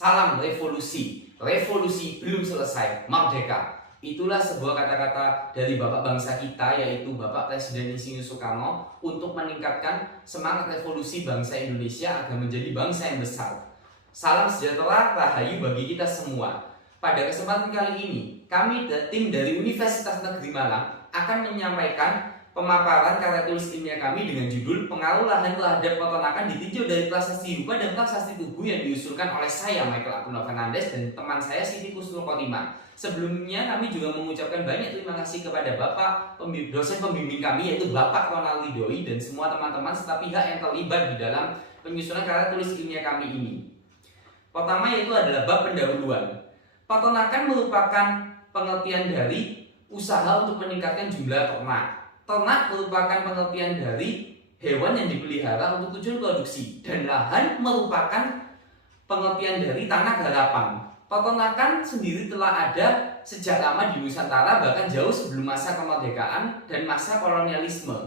Salam revolusi, revolusi belum selesai, merdeka. Itulah sebuah kata-kata dari Bapak bangsa kita, yaitu Bapak Presiden Insinyur Soekarno, untuk meningkatkan semangat revolusi bangsa Indonesia agar menjadi bangsa yang besar. Salam sejahtera, rahayu bagi kita semua. Pada kesempatan kali ini, kami tim dari Universitas Negeri Malang akan menyampaikan pemaparan karya tulis ilmiah kami dengan judul Pengaruh Lahan Terhadap Peternakan ditinjau dari Prasasti Yupa dan Prasasti Tugu yang diusulkan oleh saya, Michael Abdullah Fernandes, dan teman saya Siti Kusnul Khotimah. Sebelumnya kami juga mengucapkan banyak terima kasih kepada Bapak dosen pembimbing kami, yaitu Bapak Ronald Lidoi, dan semua teman-teman serta pihak yang terlibat di dalam penyusunan karya tulis ilmiah kami ini. Pertama yaitu adalah bab pendahuluan. Peternakan merupakan pengertian dari usaha untuk meningkatkan jumlah ternak. Ternak merupakan pengertian dari hewan yang dipelihara untuk tujuan produksi, dan lahan merupakan pengertian dari tanah garapan. Peternakan sendiri telah ada sejak lama di Nusantara, bahkan jauh sebelum masa kemerdekaan dan masa kolonialisme.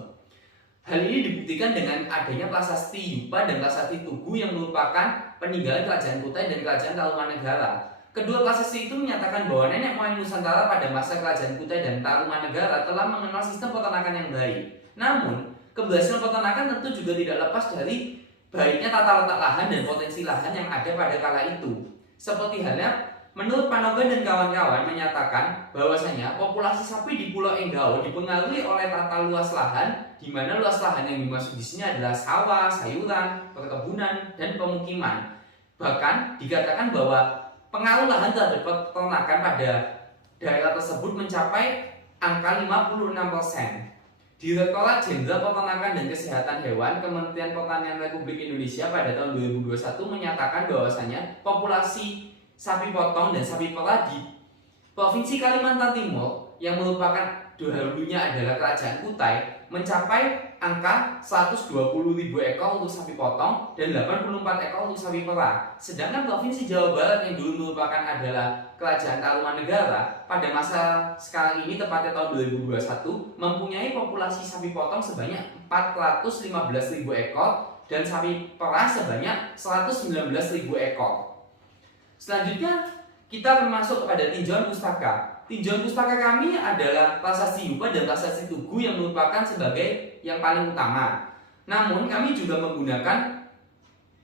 Hal ini dibuktikan dengan adanya Prasasti Yupa dan Prasasti Tugu yang merupakan peninggalan Kerajaan Kutai dan Kerajaan Tarumanegara. Kedua prasasti itu menyatakan bahwa nenek moyang Nusantara pada masa Kerajaan Kutai dan Tarumanegara telah mengenal sistem peternakan yang baik. Namun, keberhasilan peternakan tentu juga tidak lepas dari baiknya tata letak lahan dan potensi lahan yang ada pada kala itu. Seperti halnya, menurut Panoga dan kawan-kawan menyatakan bahwasanya populasi sapi di Pulau Enggau dipengaruhi oleh tata luas lahan, di mana luas lahan yang dimaksud di sini adalah sawah, sayuran, perkebunan, dan pemukiman. Bahkan dikatakan bahwa pengaruh lahan terhadap peternakan pada daerah tersebut mencapai angka 56%. Direktorat Jenderal Peternakan dan Kesehatan Hewan Kementerian Pertanian Republik Indonesia pada tahun 2021 menyatakan bahwasanya populasi sapi potong dan sapi perah di Provinsi Kalimantan Timur yang merupakan dahulunya adalah Kerajaan Kutai mencapai angka 120.000 ekor untuk sapi potong dan 84 ekor untuk sapi perah. Sedangkan Provinsi Jawa Barat yang dulu merupakan adalah Kerajaan Tarumanegara pada masa sekarang ini, tepatnya tahun 2021, mempunyai populasi sapi potong sebanyak 415.000 ekor dan sapi perah sebanyak 119.000 ekor. Selanjutnya kita akan masuk kepada tinjauan pustaka. Tinjauan pustaka kami adalah Prasasti Yupa dan Prasasti Tugu yang merupakan sebagai yang paling utama. Namun kami juga menggunakan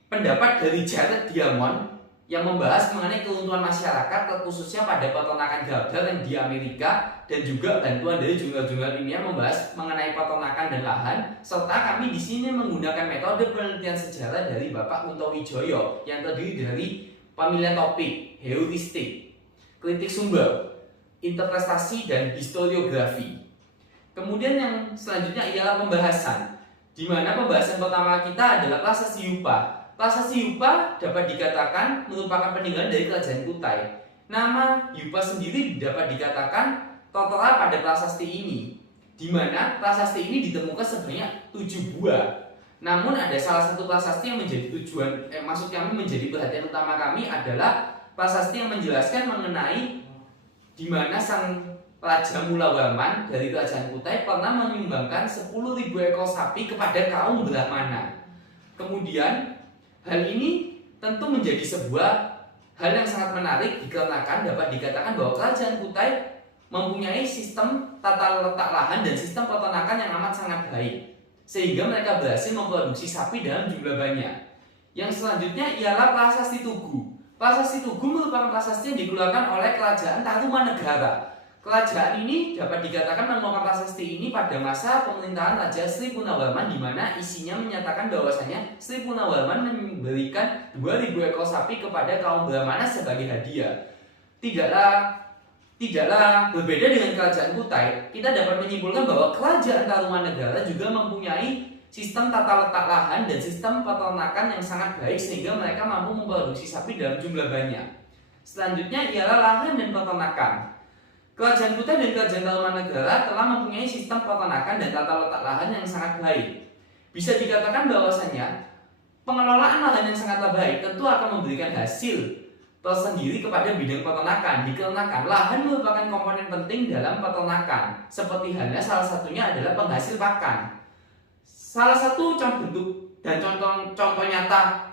pendapat dari Jared Diamond yang membahas mengenai keuntungan masyarakat, khususnya pada peternakan gabel yang di Amerika, dan juga bantuan dari jurnal-jurnal ilmiah membahas mengenai peternakan dan lahan. Serta kami di sini menggunakan metode penelitian sejarah dari Bapak Kunto Wijoyo yang terdiri dari pemilihan topik, heuristik, kritik sumber, interpretasi, dan historiografi. Kemudian yang selanjutnya ialah pembahasan, di mana pembahasan pertama kita adalah Prasasti Yupa. Prasasti Yupa dapat dikatakan merupakan peninggalan dari Kerajaan Kutai. Nama Yupa sendiri dapat dikatakan tertera pada prasasti ini, di mana prasasti ini ditemukan sebanyak 7 buah. Namun ada salah satu prasasti yang menjadi maksud kami menjadi perhatian utama kami adalah prasasti yang menjelaskan mengenai di mana sang Raja Mulawarman dari Kerajaan Kutai pernah menyumbangkan 10.000 ekor sapi kepada kaum Brahmana. Kemudian hal ini tentu menjadi sebuah hal yang sangat menarik dikarenakan dapat dikatakan bahwa Kerajaan Kutai mempunyai sistem tata letak lahan dan sistem peternakan yang amat sangat baik, sehingga mereka berhasil memproduksi sapi dalam jumlah banyak. Yang selanjutnya ialah Prasasti Tugu. Prasasti Tugu merupakan prasasti yang dikeluarkan oleh Kerajaan Tarumanegara. Kerajaan ini dapat dikatakan mengeluarkan prasasti ini pada masa pemerintahan Raja Sri Punawarman, di mana isinya menyatakan bahwasanya Sri Punawarman memberikan 2.000 ekor sapi kepada kaum Brahmana sebagai hadiah. Tidaklah berbeda dengan Kerajaan Kutai, kita dapat menyimpulkan bahwa Kerajaan Tarumanegara juga mempunyai sistem tata letak lahan dan sistem peternakan yang sangat baik, sehingga mereka mampu memproduksi sapi dalam jumlah banyak. Selanjutnya ialah lahan dan peternakan. Kerajaan Kutai dan Kerajaan Tarumanegara telah mempunyai sistem peternakan dan tata letak lahan yang sangat baik. Bisa dikatakan bahwasanya pengelolaan lahan yang sangatlah baik tentu akan memberikan hasil tersendiri kepada bidang peternakan, dikarenakan lahan merupakan komponen penting dalam peternakan. Seperti halnya salah satunya adalah penghasil pakan. Salah satu bentuk dan contoh nyata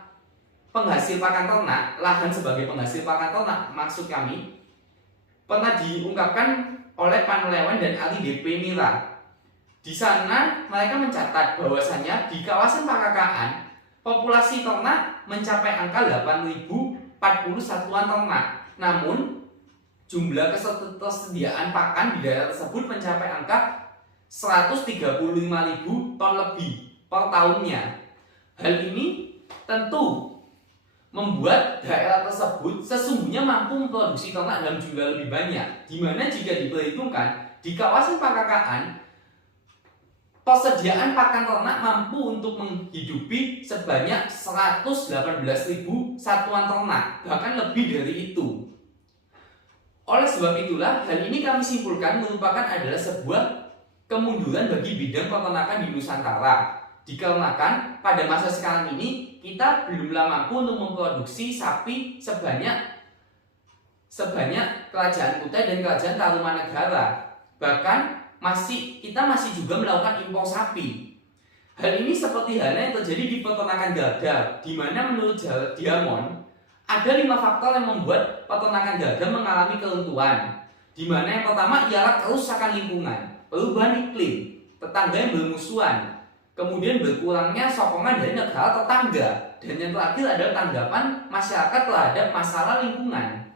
penghasil pakan ternak, lahan sebagai penghasil pakan ternak, maksud kami pernah diungkapkan oleh Panelewan dan Ali DP Mira. Di sana mereka mencatat bahwasanya di kawasan Pakakaan populasi ternak mencapai angka 8.040 satuan ternak. Namun jumlah ketersediaan pakan di daerah tersebut mencapai angka 135.000 ton lebih per tahunnya. Hal ini tentu membuat daerah tersebut sesungguhnya mampu memproduksi ternak dalam jumlah lebih banyak, dimana jika diperhitungkan di kawasan Pakakaan persediaan pakan ternak mampu untuk menghidupi sebanyak 118.000 satuan ternak, bahkan lebih dari itu. Oleh sebab itulah, hal ini kami simpulkan merupakan adalah sebuah kemunduran bagi bidang peternakan di Nusantara. Dikarenakan pada masa sekarang ini kita belumlah mampu untuk memproduksi sapi sebanyak Kerajaan Kutai dan Kerajaan Tarumanegara. Bahkan kita masih juga melakukan impor sapi. Hal ini seperti halnya yang terjadi di peternakan gada, di mana menurut Diamond ada 5 faktor yang membuat peternakan gada mengalami keruntuhan. Di mana yang pertama ialah kerusakan lingkungan, perubahan iklim, tetangga yang bermusuhan, kemudian berkurangnya sokongan dari negara tetangga, dan yang terakhir adalah tanggapan masyarakat terhadap masalah lingkungan.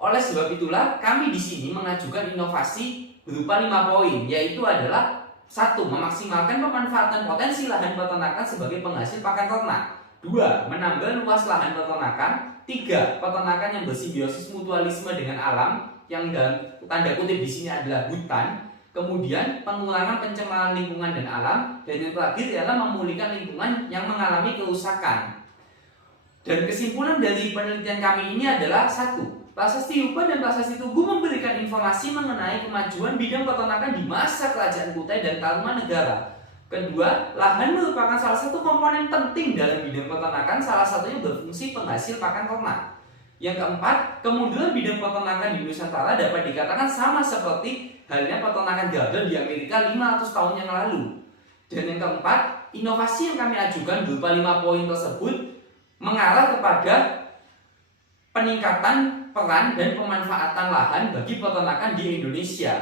Oleh sebab itulah kami di sini mengajukan inovasi berupa 5 poin, yaitu adalah 1. Memaksimalkan pemanfaatan potensi lahan peternakan sebagai penghasil pakan ternak. 2. Menambah luas lahan peternakan. 3. Peternakan yang bersimbiosis mutualisme dengan alam, yang dalam tanda kutip di sini adalah hutan. Kemudian pengurangan pencemaran lingkungan dan alam, dan yang terakhir adalah memulihkan lingkungan yang mengalami kerusakan. Dan kesimpulan dari penelitian kami ini adalah 1. Prasasti Hupa dan Prasasti Tugu memberikan informasi mengenai kemajuan bidang peternakan di masa Kerajaan Kutai dan Tarumanegara. Kedua, lahan merupakan salah satu komponen penting dalam bidang peternakan, salah satunya berfungsi penghasil pakan ternak. Yang keempat, kemunduran bidang peternakan di Nusantara dapat dikatakan sama seperti halnya peternakan gada di Amerika 500 tahun yang lalu. Dan yang keempat, inovasi yang kami ajukan berupa 5 poin tersebut mengarah kepada peningkatan peran dan pemanfaatan lahan bagi peternakan di Indonesia.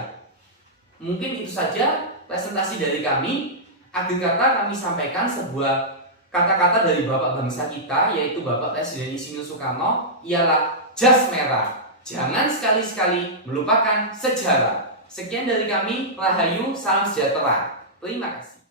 Mungkin itu saja presentasi dari kami. Akhir kata kami sampaikan sebuah kata-kata dari Bapak bangsa kita, yaitu Bapak Presiden Insinyur Soekarno, ialah jas merah. Jangan sekali-sekali melupakan sejarah. Sekian dari kami, Rahayu, salam sejahtera. Terima kasih.